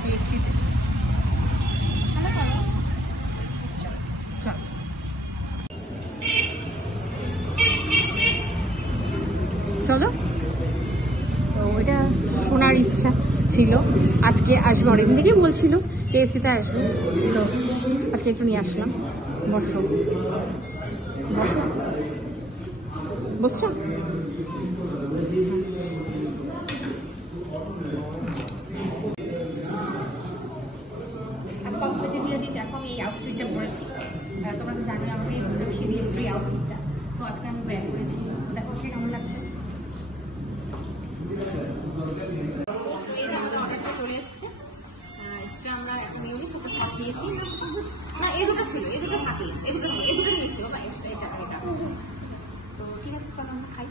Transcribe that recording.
KFC-তে। চলো। তো ওইটা শোনার ইচ্ছা ছিল, আজকে আসবে, অনেকদিন থেকেই বলছিল KFC-তে আসবে, তো আজকে একটু নিয়ে আসলাম। বসো বসছো? আজ কমপ্লিটে দিয়ে দিই। দেখো আমি এই আউটফিটটা পরেছি, তোমরা তো জানোই আমাকে বেশি দিয়েছিল এই আউটফিটটা, তো আজকে আমি ব্যাগ করেছি। দেখো সে কেমন লাগছে। এই যে আমাদের অর্ডারটা চলে এসছে, এক্সট্রা আমরা এখন নিয়েছি, সেটা সস নিয়েছি না, এই দুটো ছিল, এই দুটো থাকে, এই দুটো নিয়েছি বাবা, এটা তো ঠিক আছে, চলো আমরা খাই।